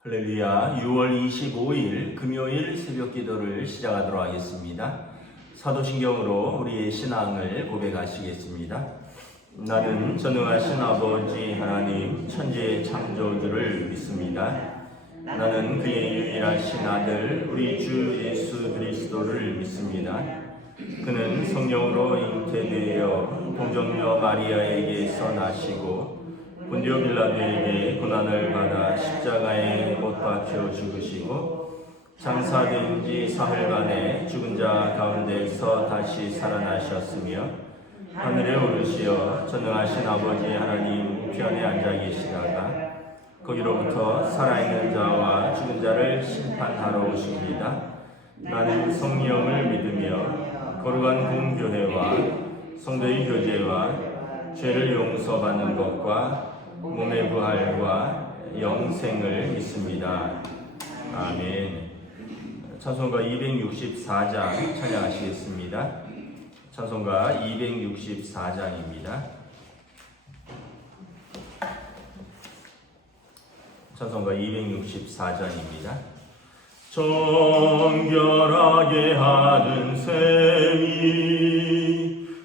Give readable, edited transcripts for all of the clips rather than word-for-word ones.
할렐루야. 6월 25일 금요일 새벽 기도를 시작하도록 하겠습니다. 사도신경으로 우리의 신앙을 고백하시겠습니다. 나는 전능하신 아버지 하나님 천지의 창조주를 믿습니다. 나는 그의 유일하신 아들 우리 주 예수 그리스도를 믿습니다. 그는 성령으로 잉태되어 동정녀 마리아에게서 나시고 본디오 빌라도에게 고난을 받아 십자가에 못 박혀 죽으시고 장사된 지 사흘간에 죽은 자 가운데서 다시 살아나셨으며 하늘에 오르시어 전능하신 아버지 하나님 우편에 앉아 계시다가 거기로부터 살아있는 자와 죽은 자를 심판하러 오십니다. 나는 성령을 믿으며 거룩한 공교회와 성도의 교제와 죄를 용서받는 것과 몸의 부활과 영생을 믿습니다. 아멘. 찬송가 264장 찬양하시겠습니다. 찬송가 264장입니다. 찬송가 264장입니다. 정결하게 하는 셈이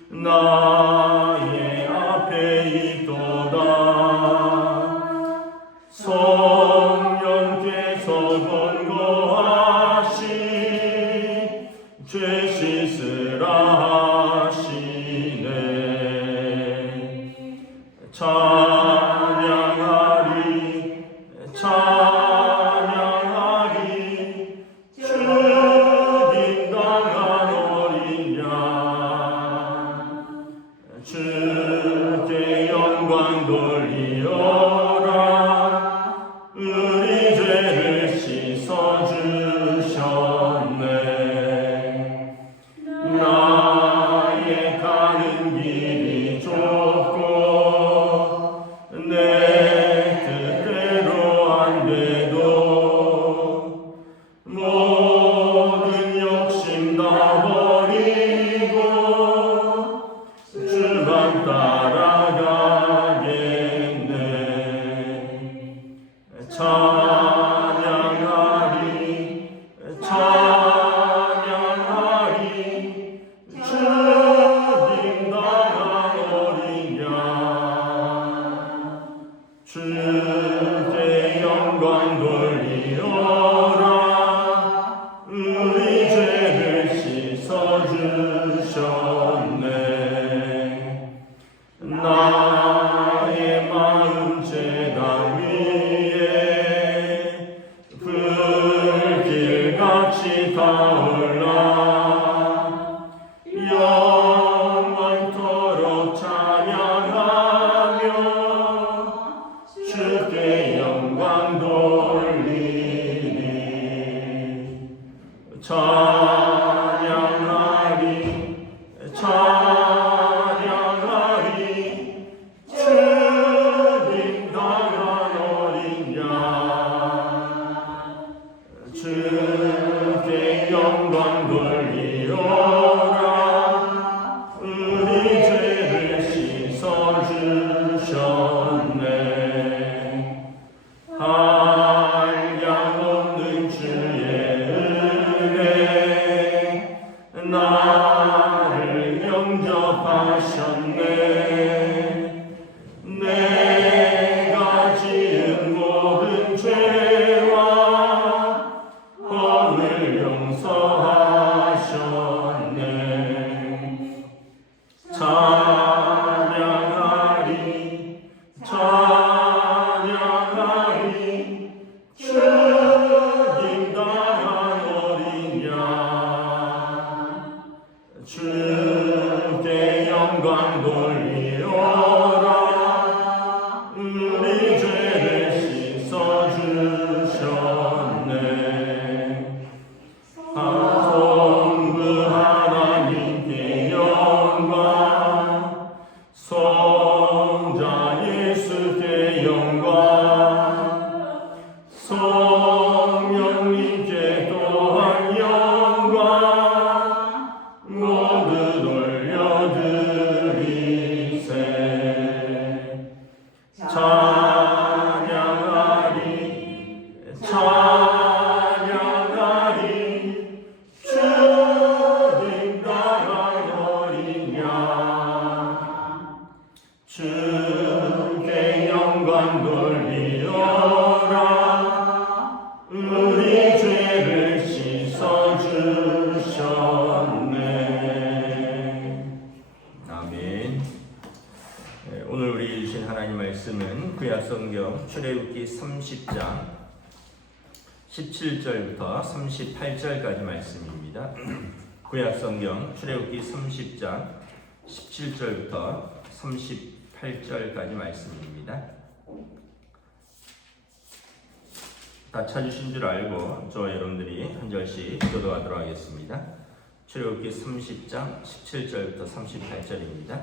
나의 앞에 있도다. 성령께서 권고하시 죄 씻으라 하시네. 찬양하리 찬양하리 주님 당한 어린 양 주께 영광 돌리어라. 우리 죄를 씻어주셨네. 나의 가는 길이 좁고 내 뜻대로 안 돼도 모든 욕심 다 버리고 주만 따라가겠네. 찬양하리 찬양하리 주님 당한 어린 양 주께 영광 돌리어라. 우리 죄를 씻어주셨네. 나의 마음 제단 위에 불길같이 타올라. 영원토록 찬양하며 주께 영광 돌리리. 찬양하리 찬양하리 주님 당한 어린 양 주께 영광 돌리어라. 우리 죄를 씻어주셨네. 한량없는 주의 은혜 나를 영접하셨네. 내가 지은 모든 죄와 허물 용서하셨네. 찬양하리 찬양하리 주님 당한 어린 양 주께 영광 돌리어라. 우리 죄를 씻어주셨네. 성부 하나님께 영광 성자 예수께 영광 성령님께 또한 영광 모두 돌려드리세. 찬양하리 30장 17절부터 38절까지 말씀입니다. 구약성경 출애굽기 30장 17절부터 38절까지 말씀입니다. 다 찾으신 줄 알고 저와 여러분들이 한 절씩 교도하도록 하겠습니다. 출애굽기 30장 17절부터 38절입니다.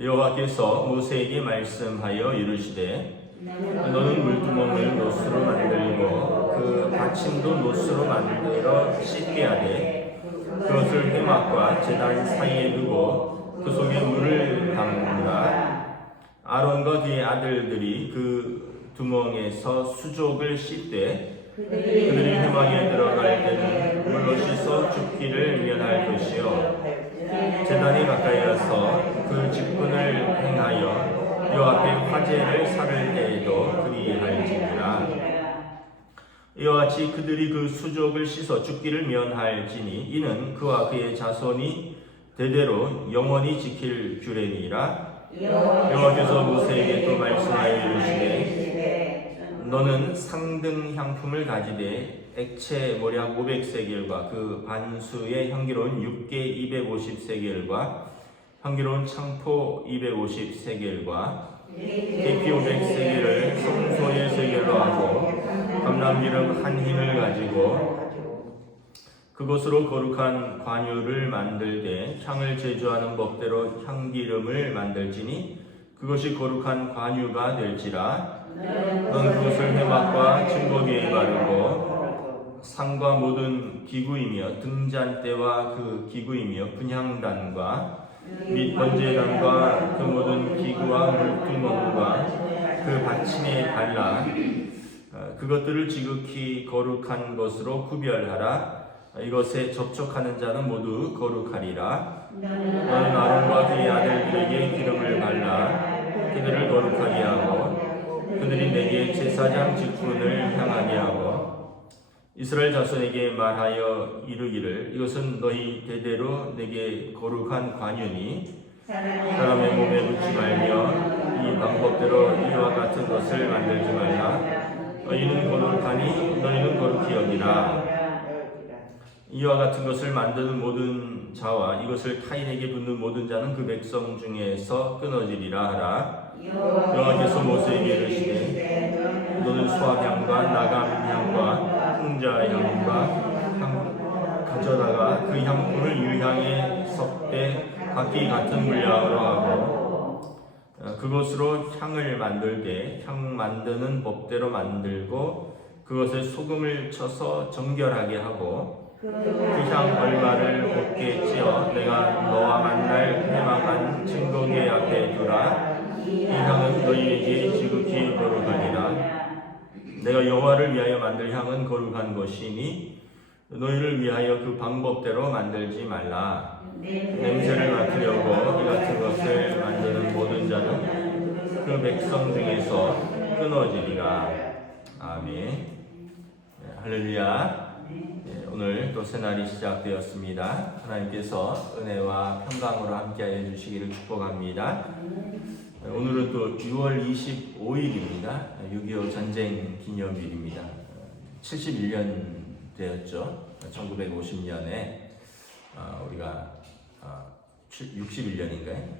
여호와께서 모세에게 말씀하여 이르시되 너는 물두멍을 노수로 만들고 그 받침도 노수로 만들어 씻게 하되 그것을 회막과 제단 사이에 두고 그 속에 물을 담으라. 아론과 그의 아들들이 그 두멍에서 수족을 씻되 그들이 회막에 들어갈 때는 물로 씻어 죽기를 면할 것이요 제단이 가까이 가서 그 직분을 행하여 요 앞에 화제를 살을 때에도 그리할지니라. 이와 같이 그들이 그 수족을 씻어 죽기를 면할지니 이는 그와 그의 자손이 대대로 영원히 지킬 규례니라. 여호와께서 모세에게 또 말씀하여 이르시되 너는 상등 향품을 가지되 액체 모략 500세겔과 그 반수의 향기로운 육개 250세겔과 향기로운 창포 250세겔과 계피 500세겔을 성소의 세겔로 하고 감람기름 한 흰을 가지고 그것으로 거룩한 관유를 만들되 향을 제조하는 법대로 향기름을 만들지니 그것이 거룩한 관유가 될지라. 넌 그것을 회막과 증거기에 바르고 상과 모든 기구이며 등잔대와 그 기구이며 분향단과 및 번제단과 그 모든 기구와 물두멍과 그 받침에 발라 그것들을 지극히 거룩한 것으로 구별하라. 이것에 접촉하는 자는 모두 거룩하리라. 너는 아론과 그의 아들들에게 기름을 발라 그들을 거룩하게 하고 그들이 내게 제사장 직분을 향하게 하고 이스라엘 자손에게 말하여 이르기를 이것은 너희 대대로 내게 거룩한 관유니 사람의 몸에 묻지 말며 이 방법대로 이와 같은 것을 만들지 말라. 너희는 거룩하니 너희는 거룩히 여기라. 이와 같은 것을 만드는 모든 자와 이것을 타인에게 붓는 모든 자는 그 백성 중에서 끊어지리라 하라. 여호와께서 모세에게 이르시되 너는 수확향과 나감향과 풍자향과 가져다가 그 향품을 유향에 섞되 각기 같은 분량으로 하고 그것으로 향을 만들되 향 만드는 법대로 만들고 그것에 소금을 쳐서 정결하게 하고 그 향 얼마를 곱게 찌어 내가 너와 만날 회막한 증거계 앞에 두라. 이 향은 너희에게 지극히 거룩하니라. 내가 여호와를 위하여 만들 향은 거룩한 것이니 너희를 위하여 그 방법대로 만들지 말라. 냄새를 맡으려고 이 같은 것을 만드는 모든 자는 그 백성 중에서 끊어지리라. 아멘. 할렐루야. 오늘 또 새날이 시작되었습니다. 하나님께서 은혜와 평강으로 함께하여 주시기를 축복합니다. 오늘은 또 6월 25일입니다. 6.25 전쟁 기념일입니다. 71년 되었죠. 1950년에 우리가 61년인가요?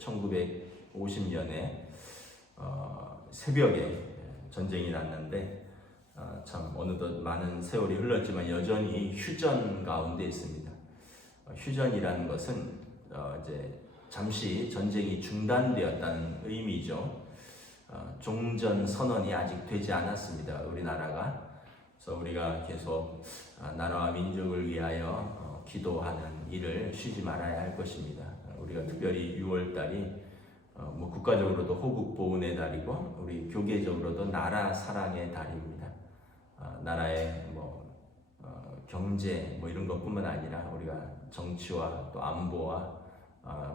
1950년에 새벽에 전쟁이 났는데 참 어느덧 많은 세월이 흘렀지만 여전히 휴전 가운데 있습니다. 휴전이라는 것은 이제 잠시 전쟁이 중단되었다는 의미죠. 종전 선언이 아직 되지 않았습니다. 우리나라가. 그래서 우리가 계속 나라와 민족을 위하여 기도하는 일을 쉬지 말아야 할 것입니다. 우리가 특별히 6월달이 국가적으로도 호국 보훈의 달이고 우리 교계적으로도 나라 사랑의 달입니다. 나라의 경제 이런 것뿐만 아니라 우리가 정치와 또 안보와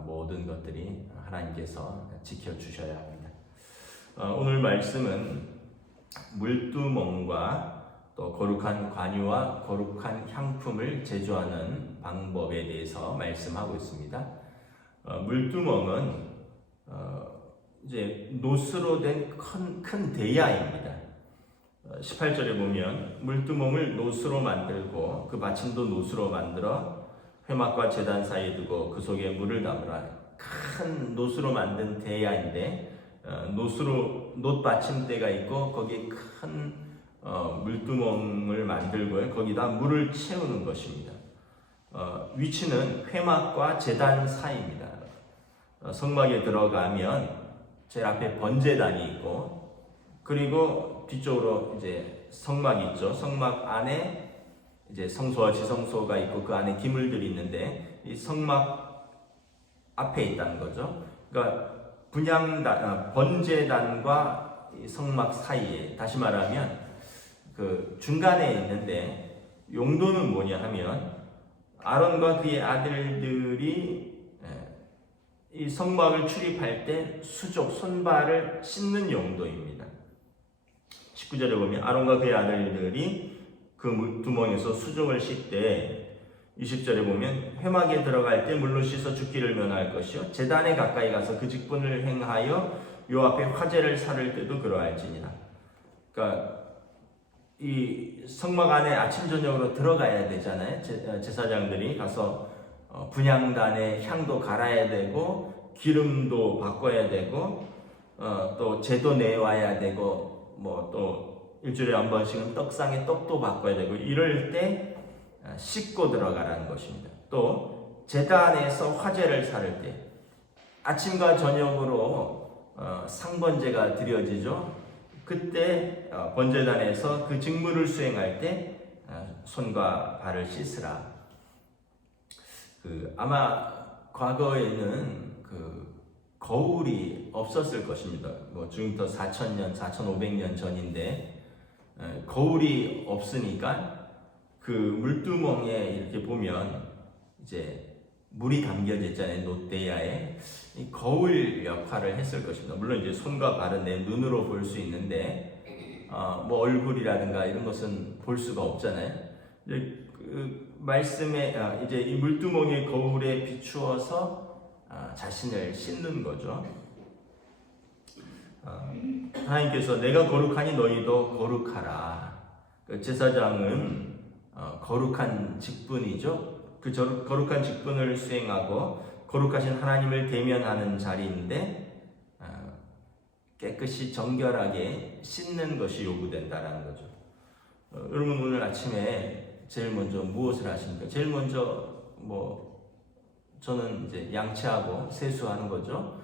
모든 것들이 하나님께서 지켜주셔야 합니다. 오늘 말씀은 물두멍과 또 거룩한 관유와 거룩한 향품을 제조하는 방법에 대해서 말씀하고 있습니다. 물두멍은 이제 노스로 된 큰 대야입니다. 18절에 보면 물두멍을 노스로 만들고 그 받침도 노스로 만들어 회막과 제단 사이에 두고 그 속에 물을 담으라. 큰 노스로 만든 대야인데 노 받침대가 있고 거기에 큰 물두멍을 만들고 거기다 물을 채우는 것입니다. 위치는 회막과 제단 사이입니다. 성막에 들어가면 제일 앞에 번제단이 있고 그리고 뒤쪽으로 이제 성막이 있죠. 성막 안에 이제 성소와 지성소가 있고 그 안에 기물들이 있는데 이 성막 앞에 있다는 거죠. 그러니까 번제단과 이 성막 사이에, 다시 말하면 그 중간에 있는데 용도는 뭐냐 하면 아론과 그의 아들들이 이 성막을 출입할 때 수족 손발을 씻는 용도입니다. 19절에 보면 아론과 그의 아들들이 그 물두멍에서 수족을 씻되 20절에 보면 회막에 들어갈 때 물로 씻어 죽기를 면할 것이요 제단에 가까이 가서 그 직분을 행하여 요 앞에 화제를 살을 때도 그러할지니라. 그러니까 이 성막 안에 아침 저녁으로 들어가야 되잖아요. 제사장들이 가서 분향단에 향도 갈아야 되고 기름도 바꿔야 되고 또 제도 내와야 되고 뭐 또 일주일에 한 번씩은 떡상에 떡도 바꿔야 되고 이럴 때 씻고 들어가라는 것입니다. 또 제단에서 화제를 살을 때 아침과 저녁으로 상번제가 드려지죠. 그때 번제단에서 그 직무를 수행할 때 손과 발을 씻으라. 아마 과거에는 거울이 없었을 것입니다. 뭐 지금부터 4,000년, 4,500년 전인데 거울이 없으니까 그 물두멍에 이렇게 보면 이제 물이 담겨져 있잖아요. 노대야에 이 거울 역할을 했을 것입니다. 물론 이제 손과 발은 내 눈으로 볼 수 있는데 뭐 얼굴이라든가 이런 것은 볼 수가 없잖아요. 이제 그 말씀에 이제 이 물두멍의 거울에 비추어서 자신을 씻는 거죠. 하나님께서 내가 거룩하니 너희도 거룩하라. 그 제사장은 거룩한 직분이죠. 그 거룩한 직분을 수행하고 거룩하신 하나님을 대면하는 자리인데 깨끗이 정결하게 씻는 것이 요구된다라는 거죠. 여러분 오늘 아침에 제일 먼저 무엇을 하십니까? 제일 먼저 저는 이제 양치하고 세수하는 거죠.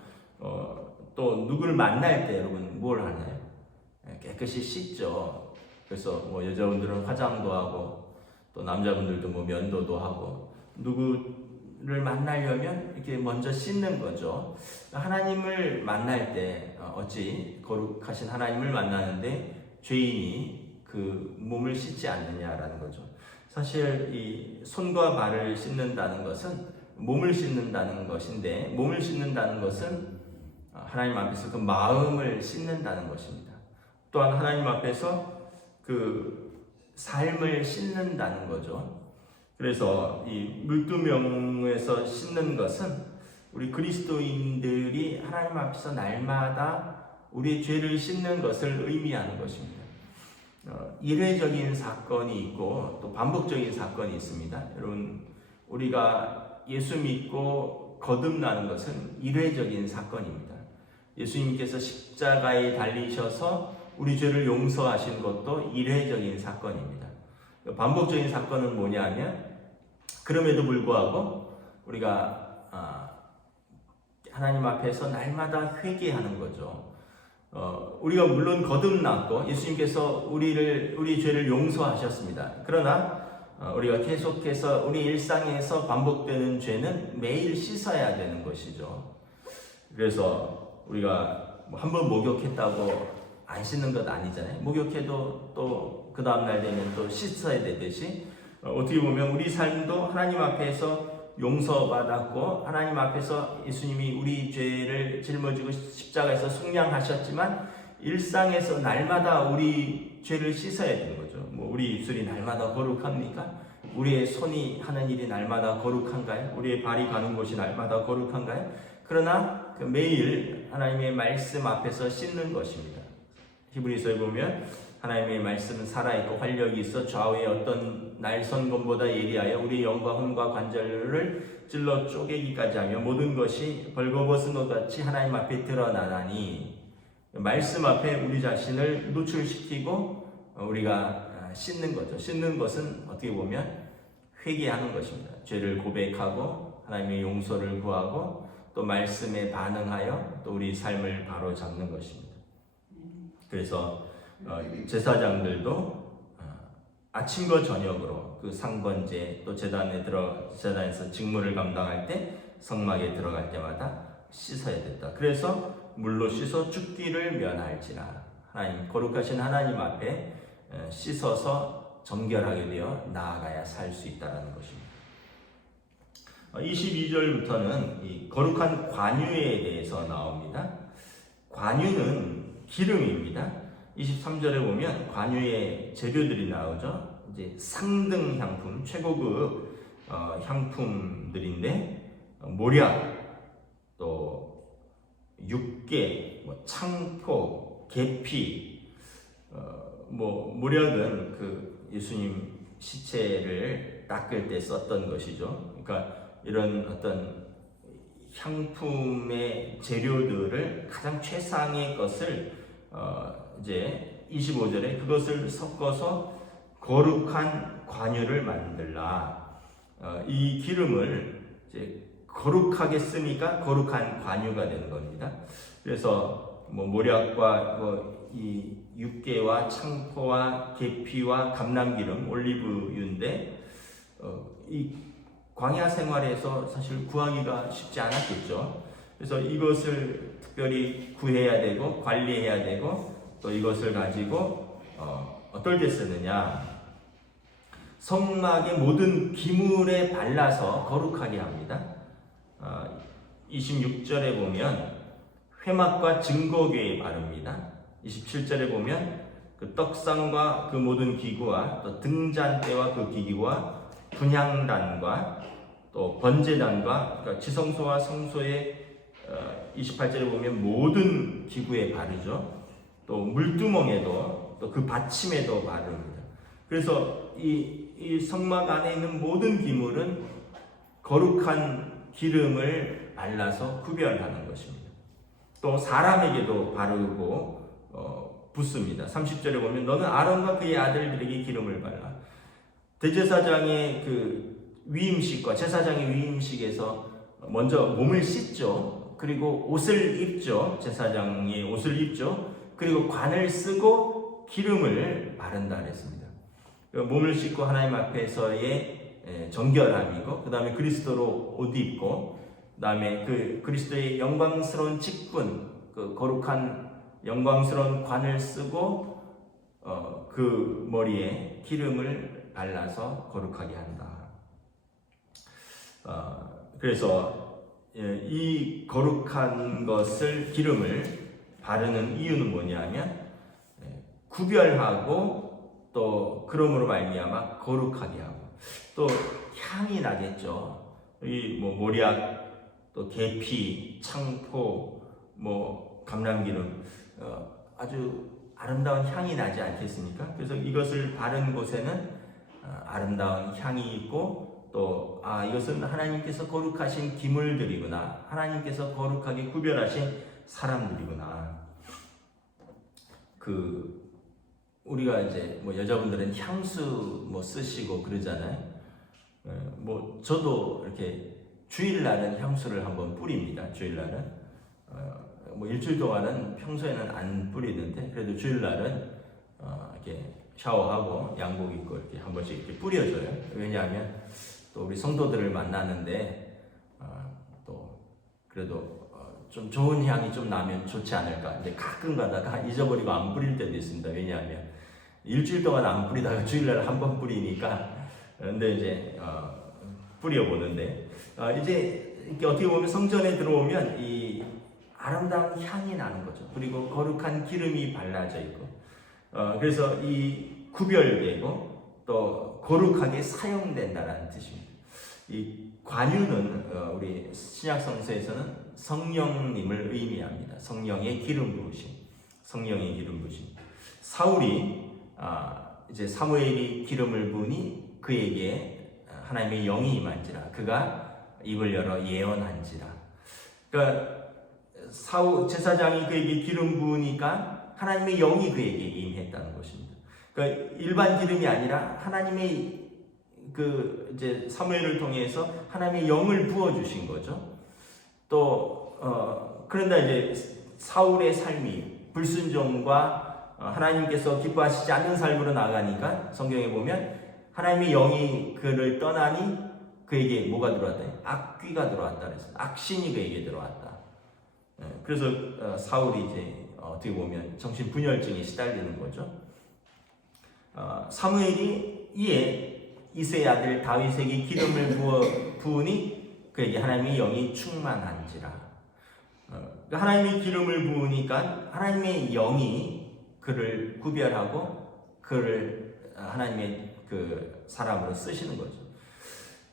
또 누구를 만날 때 여러분 뭘 하나요? 깨끗이 씻죠. 그래서 뭐 여자분들은 화장도 하고 또 남자분들도 뭐 면도도 하고 누구를 만나려면 이렇게 먼저 씻는 거죠. 하나님을 만날 때 어찌 거룩하신 하나님을 만나는데 죄인이 그 몸을 씻지 않느냐라는 거죠. 사실 이 손과 발을 씻는다는 것은 몸을 씻는다는 것인데 몸을 씻는다는 것은 하나님 앞에서 그 마음을 씻는다는 것입니다. 또한 하나님 앞에서 그 삶을 씻는다는 거죠. 그래서 이 물두멍에서 씻는 것은 우리 그리스도인들이 하나님 앞에서 날마다 우리의 죄를 씻는 것을 의미하는 것입니다. 일회적인 사건이 있고 또 반복적인 사건이 있습니다. 여러분 우리가 예수 믿고 거듭나는 것은 일회적인 사건입니다. 예수님께서 십자가에 달리셔서 우리 죄를 용서하신 것도 일회적인 사건입니다. 반복적인 사건은 뭐냐면 그럼에도 불구하고 우리가 하나님 앞에서 날마다 회개하는 거죠. 우리가 물론 거듭났고 예수님께서 우리 죄를 용서하셨습니다. 그러나 우리가 계속해서 우리 일상에서 반복되는 죄는 매일 씻어야 되는 것이죠. 그래서 우리가 한 번 목욕했다고 안 씻는 것 아니잖아요. 목욕해도 또 그 다음날 되면 또 씻어야 되듯이 어떻게 보면 우리 삶도 하나님 앞에서 용서받았고 하나님 앞에서 예수님이 우리 죄를 짊어지고 십자가에서 속량하셨지만 일상에서 날마다 우리 죄를 씻어야 되는 거죠. 뭐 우리 입술이 날마다 거룩합니까? 우리의 손이 하는 일이 날마다 거룩한가요? 우리의 발이 가는 곳이 날마다 거룩한가요? 그러나 매일 하나님의 말씀 앞에서 씻는 것입니다. 히브리서에 보면 하나님의 말씀은 살아있고 활력이 있어 좌우의 어떤 날선검보다 예리하여 우리 영과 혼과 관절을 찔러 쪼개기까지 하며 모든 것이 벌거벗은 옷같이 하나님 앞에 드러나나니, 말씀 앞에 우리 자신을 노출시키고 우리가 씻는 거죠. 씻는 것은 어떻게 보면 회개하는 것입니다. 죄를 고백하고 하나님의 용서를 구하고 또 말씀에 반응하여 또 우리 삶을 바로 잡는 것입니다. 그래서 제사장들도 아침과 저녁으로 그 상번제 또 제단에서 직무를 감당할 때 성막에 들어갈 때마다 씻어야 됐다. 그래서 물로 씻어 죽기를 면할지라, 하나님 거룩하신 하나님 앞에 씻어서 정결하게 되어 나아가야 살 수 있다는 것입니다. 22절부터는 이 거룩한 관유에 대해서 나옵니다. 관유는 기름입니다. 23절에 보면 관유의 재료들이 나오죠. 이제 상등 향품, 최고급 향품들인데 모략, 또 육개, 창포, 계피. 모략은 그 예수님 시체를 닦을 때 썼던 것이죠. 그러니까 이런 어떤 향품의 재료들을 가장 최상의 것을 이제 25절에 그것을 섞어서 거룩한 관유를 만들라. 이 기름을 이제 거룩하게 쓰니까 거룩한 관유가 되는 겁니다. 그래서 모략과 이 육개와 창포와 계피와 감람기름, 올리브유인데 이 광야 생활에서 사실 구하기가 쉽지 않았겠죠. 그래서 이것을 특별히 구해야 되고 관리해야 되고 또 이것을 가지고 어떨 때 쓰느냐, 성막의 모든 기물에 발라서 거룩하게 합니다. 26절에 보면 회막과 증거궤에 바릅니다. 27절에 보면 그 떡상과 그 모든 기구와 또 등잔대와 그 기구와 분향단과 또 번제단과 그러니까 지성소와 성소의 28절에 보면 모든 기구에 바르죠. 또 물두멍에도 또 그 받침에도 바릅니다. 그래서 이 성막 안에 있는 모든 기물은 거룩한 기름을 발라서 구별하는 것입니다. 또 사람에게도 바르고 붓습니다. 30절에 보면 너는 아론과 그의 아들들에게 기름을 발라. 대제사장의 그 위임식과 제사장의 위임식에서 먼저 몸을 씻죠. 그리고 옷을 입죠. 제사장의 옷을 입죠. 그리고 관을 쓰고 기름을 바른다 그랬습니다. 몸을 씻고 하나님 앞에서의 정결함이고, 그 다음에 그리스도로 옷 입고, 그 다음에 그 그리스도의 영광스러운 직분, 그 거룩한 영광스러운 관을 쓰고 그 머리에 기름을 발라서 거룩하게 한다. 그래서 이 거룩한 것을 기름을 바르는 이유는 뭐냐면 구별하고 또 그러므로 말미암아 거룩하게 하고 또 향이 나겠죠. 이 모략, 또 계피, 창포, 감람기름 아주 아름다운 향이 나지 않겠습니까? 그래서 이것을 바른 곳에는 아름다운 향이 있고 또 이것은 하나님께서 거룩하신 기물들이구나, 하나님께서 거룩하게 구별하신 사람들이구나. 우리가 이제 여자분들은 향수 쓰시고 그러잖아요. 저도 이렇게 주일날은 향수를 한번 뿌립니다. 주일날은 일주일 동안은 평소에는 안 뿌리는데 그래도 주일날은 이렇게 샤워하고 양복 입고 이렇게 한 번씩 이렇게 뿌려줘요. 왜냐하면 또 우리 성도들을 만나는데 또 그래도 좀 좋은 향이 좀 나면 좋지 않을까. 근데 가끔 가다가 잊어버리고 안 뿌릴 때도 있습니다. 왜냐하면 일주일 동안 안 뿌리다가 주일날 한 번 뿌리니까. 근데 이제 뿌려보는데 이제 이렇게 어떻게 보면 성전에 들어오면 이 아름다운 향이 나는 거죠. 그리고 거룩한 기름이 발라져 있고 그래서 이 구별되고 또 거룩하게 사용된다는 뜻입니다. 이 관유는 우리 신약 성서에서는 성령님을 의미합니다. 성령의 기름 부으심, 성령의 기름 부으심. 사울이 이제 사무엘이 기름을 부으니 그에게 하나님의 영이 임한지라 그가 입을 열어 예언한지라. 그러니까 제사장이 그에게 기름 부으니까 하나님의 영이 그에게 임했다는 것입니다. 그러니까 일반 기름이 아니라 하나님의 이제 사무엘을 통해서 하나님의 영을 부어 주신 거죠. 또 그런데 이제 사울의 삶이 불순종과 하나님께서 기뻐하시지 않는 삶으로 나가니까 성경에 보면 하나님의 영이 그를 떠나니 그에게 뭐가 들어왔다? 악귀가 들어왔다 그랬어요. 악신이 그에게 들어왔다. 그래서 사울이 이제 어떻게 보면 정신분열증에 시달리는 거죠. 사무엘이 이에 이새의 아들 다윗에게 기름을 부으니 그에게 하나님의 영이 충만한지라. 하나님의 기름을 부으니까 하나님의 영이 그를 구별하고 그를 하나님의 사람으로 쓰시는 거죠.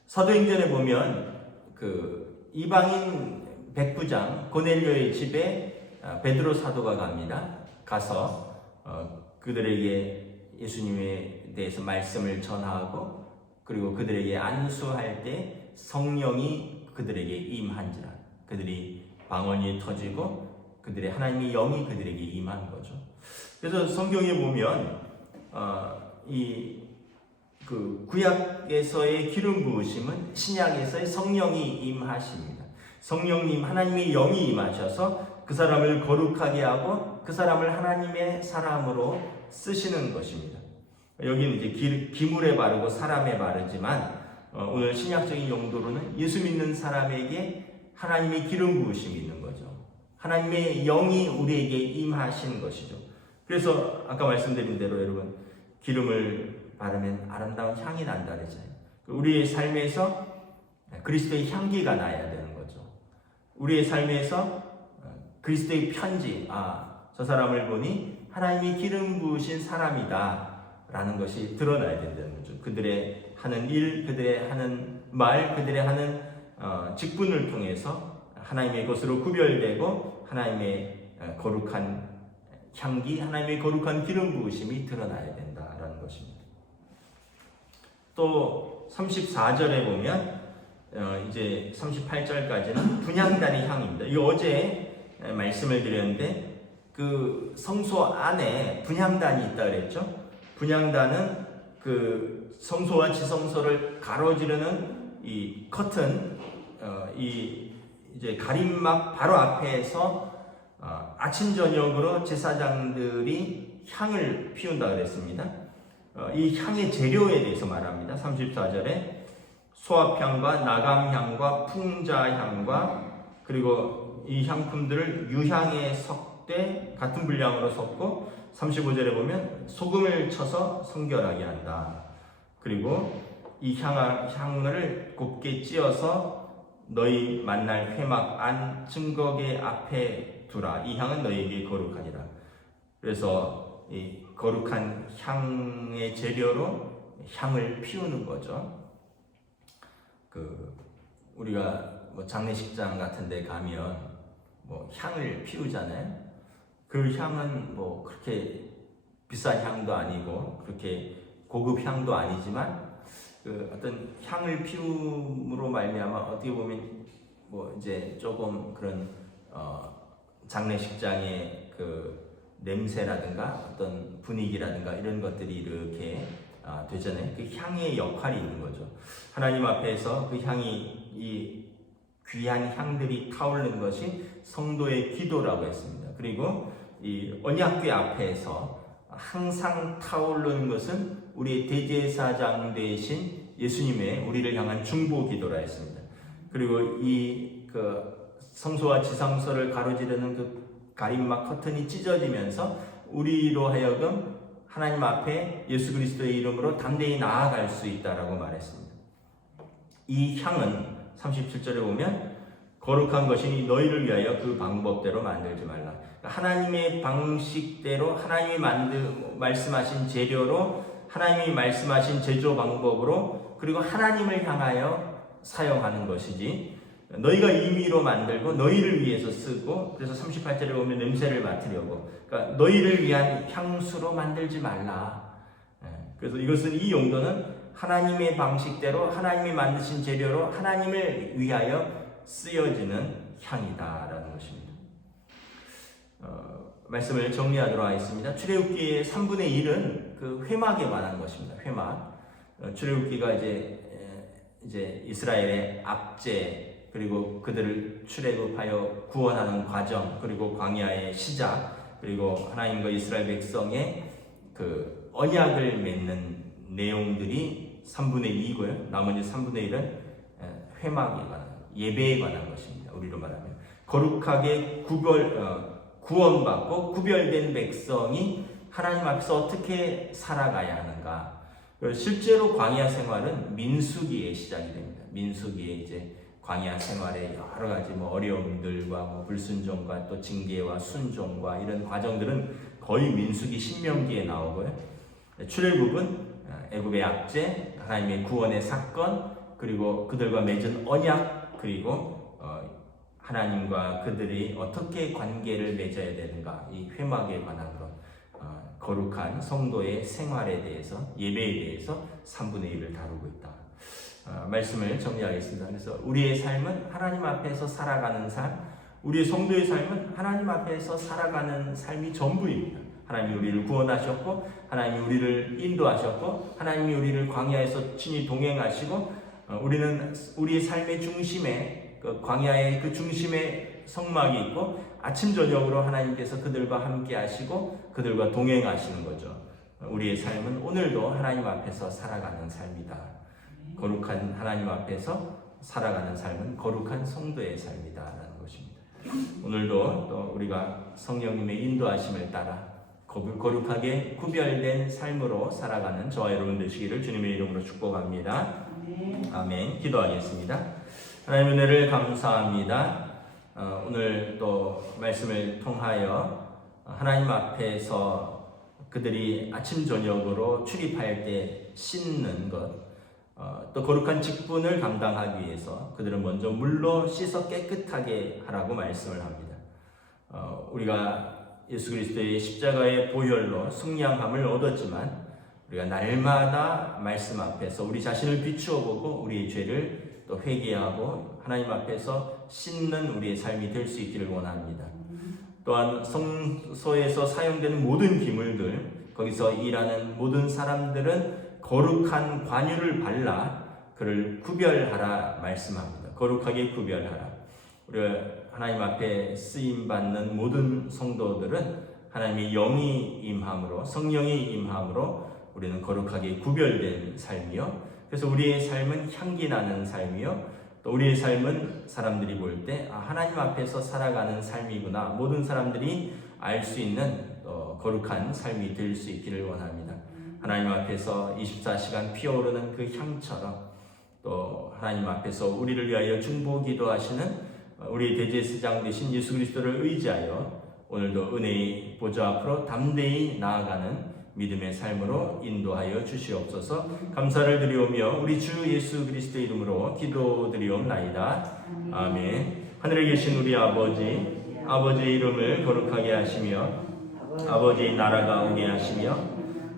사도행전에 보면 이방인 백부장 고넬료의 집에 베드로 사도가 갑니다. 가서 그들에게 예수님에 대해서 말씀을 전하고 그리고 그들에게 안수할 때 성령이 그들에게 임한지라. 그들이 방언이 터지고 그들의 하나님의 영이 그들에게 임한 거죠. 그래서 성경에 보면 구약에서의 기름 부으심은 신약에서의 성령이 임하십니다. 성령님 하나님의 영이 임하셔서 그 사람을 거룩하게 하고 그 사람을 하나님의 사람으로 쓰시는 것입니다. 여기는 이제 기물에 바르고 사람에 바르지만 오늘 신약적인 용도로는 예수 믿는 사람에게 하나님의 기름 부으심이 있는 거죠. 하나님의 영이 우리에게 임하신 것이죠. 그래서 아까 말씀드린 대로 여러분 기름을 바르면 아름다운 향이 난다 그랬잖아요. 우리의 삶에서 그리스도의 향기가 나야 되는 거죠. 우리의 삶에서 그리스도의 편지, 저 사람을 보니 하나님이 기름 부으신 사람이다 라는 것이 드러나야 된다는 거죠. 그들의 하는 일, 그들의 하는 말, 그들의 하는 직분을 통해서 하나님의 것으로 구별되고 하나님의 거룩한 향기, 하나님의 거룩한 기름 부으심이 드러나야 된다라는 것입니다. 또 34절에 보면 이제 38절까지는 분향단의 향입니다. 이 어제 말씀을 드렸는데 그 성소 안에 분향단이 있다 그랬죠. 분향단은 그 성소와 지성소를 가로지르는 이 커튼, 이제 가림막 바로 앞에서 아침 저녁으로 제사장들이 향을 피운다 그랬습니다. 이 향의 재료에 대해서 말합니다. 34절에 소합향과 나감향과 풍자향과 그리고 이 향품들을 유향에 섞되 같은 분량으로 섞고 35절에 보면 소금을 쳐서 성결하게 한다. 그리고 이 향을 곱게 찧어서 너희 만날 회막 안 증거계 앞에 두라. 이 향은 너희에게 거룩하니라. 그래서 이 거룩한 향의 재료로 향을 피우는 거죠. 우리가 장례식장 같은 데 가면 향을 피우잖아요. 그 향은 그렇게 비싼 향도 아니고 그렇게 고급 향도 아니지만 어떤 향을 피움으로 말미암아 어떻게 보면 이제 조금 그런 장례식장의 냄새라든가 어떤 분위기라든가 이런 것들이 이렇게 되잖아요. 그 향의 역할이 있는 거죠. 하나님 앞에서 그 향이 이 귀한 향들이 타오르는 것이 성도의 기도라고 했습니다. 그리고 이 언약궤 앞에서 항상 타오르는 것은 우리의 대제사장 되신 예수님의 우리를 향한 중보 기도라 했습니다. 그리고 이 성소와 지성소를 가로지르는 그 가림막 커튼이 찢어지면서 우리로 하여금 하나님 앞에 예수 그리스도의 이름으로 담대히 나아갈 수 있다라고 말했습니다. 이 향은 37절에 보면 거룩한 것이니 너희를 위하여 그 방법대로 만들지 말라. 하나님의 방식대로 하나님이 말씀하신 재료로 하나님이 말씀하신 제조 방법으로 그리고 하나님을 향하여 사용하는 것이지 너희가 임의로 만들고 너희를 위해서 쓰고, 그래서 38절에 보면 냄새를 맡으려고, 그러니까 너희를 위한 향수로 만들지 말라. 그래서 이것은, 이 용도는 하나님의 방식대로 하나님이 만드신 재료로 하나님을 위하여 쓰여지는 향이다라는 것입니다. 말씀을 정리하도록 하겠습니다. 출애굽기의 3분의 1은 그 회막에 관한 것입니다. 회막. 출애굽기가 이제 이스라엘의 압제, 그리고 그들을 출애굽하여 구원하는 과정, 그리고 광야의 시작, 그리고 하나님과 이스라엘 백성의 그 언약을 맺는 내용들이 3분의 2고요. 나머지 3분의 1은 회막에 관한, 예배에 관한 것입니다. 우리로 말하면 거룩하게 구원받고 구별된 백성이 하나님 앞에서 어떻게 살아가야 하는가. 실제로 광야 생활은 민수기의 시작이 됩니다. 민수기에 이제 광야 생활의 여러 가지 어려움들과 불순종과 또 징계와 순종과 이런 과정들은 거의 민수기 신명기에 나오고요. 출애굽은 애굽의 압제, 하나님의 구원의 사건, 그리고 그들과 맺은 언약, 그리고 하나님과 그들이 어떻게 관계를 맺어야 되는가, 이 회막에 관한 것, 거룩한 성도의 생활에 대해서, 예배에 대해서 3분의 1을 다루고 있다. 말씀을 정리하겠습니다. 그래서 우리의 삶은 하나님 앞에서 살아가는 삶, 우리의 성도의 삶은 하나님 앞에서 살아가는 삶이 전부입니다. 하나님이 우리를 구원하셨고, 하나님이 우리를 인도하셨고, 하나님이 우리를 광야에서 친히 동행하시고, 우리는 우리의 삶의 중심에, 그 광야의 그 중심에 성막이 있고, 아침 저녁으로 하나님께서 그들과 함께 하시고 그들과 동행하시는 거죠. 우리의 삶은 오늘도 하나님 앞에서 살아가는 삶이다. 거룩한 하나님 앞에서 살아가는 삶은 거룩한 성도의 삶이다라는 것입니다. 오늘도 또 우리가 성령님의 인도하심을 따라 거룩하게 구별된 삶으로 살아가는 저와 여러분 되시기를 주님의 이름으로 축복합니다. 아멘. 기도하겠습니다. 하나님의 은혜를 감사합니다. 오늘 또 말씀을 통하여 하나님 앞에서 그들이 아침 저녁으로 출입할 때 씻는 것, 또 거룩한 직분을 감당하기 위해서 그들은 먼저 물로 씻어 깨끗하게 하라고 말씀을 합니다. 우리가 예수 그리스도의 십자가의 보혈로 승량함을 얻었지만, 우리가 날마다 말씀 앞에서 우리 자신을 비추어 보고 우리의 죄를 또 회개하고 하나님 앞에서 씻는 우리의 삶이 될 수 있기를 원합니다. 또한 성소에서 사용되는 모든 기물들, 거기서 일하는 모든 사람들은 거룩한 관유를 발라 그를 구별하라 말씀합니다. 거룩하게 구별하라. 우리가 하나님 앞에 쓰임받는 모든 성도들은 하나님의 영이 임함으로, 성령이 임함으로 우리는 거룩하게 구별된 삶이요, 그래서 우리의 삶은 향기 나는 삶이요, 또 우리의 삶은 사람들이 볼 때 하나님 앞에서 살아가는 삶이구나, 모든 사람들이 알 수 있는 거룩한 삶이 될 수 있기를 원합니다. 하나님 앞에서 24시간 피어오르는 그 향처럼, 또 하나님 앞에서 우리를 위하여 중보기도 하시는 우리 대제사장 되신 예수 그리스도를 의지하여 오늘도 은혜의 보좌 앞으로 담대히 나아가는 믿음의 삶으로 인도하여 주시옵소서. 감사를 드리오며 우리 주 예수 그리스도의 이름으로 기도드리옵나이다. 아멘. 하늘에 계신 우리 아버지의 이름을 거룩하게 하시며 아버지의 나라가 오게 하시며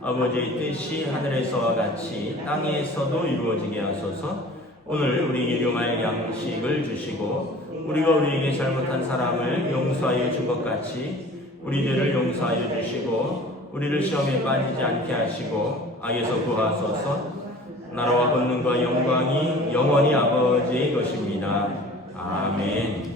아버지의 뜻이 하늘에서와 같이 땅에서도 이루어지게 하소서. 오늘 우리에게 일용할 양식을 주시고 우리가 우리에게 잘못한 사람을 용서하여 준 것 같이 우리 죄를 용서하여 주시고 우리를 시험에 빠지지 않게 하시고 악에서 구하소서. 나라와 권능과 영광이 영원히 아버지의 것입니다. 아멘.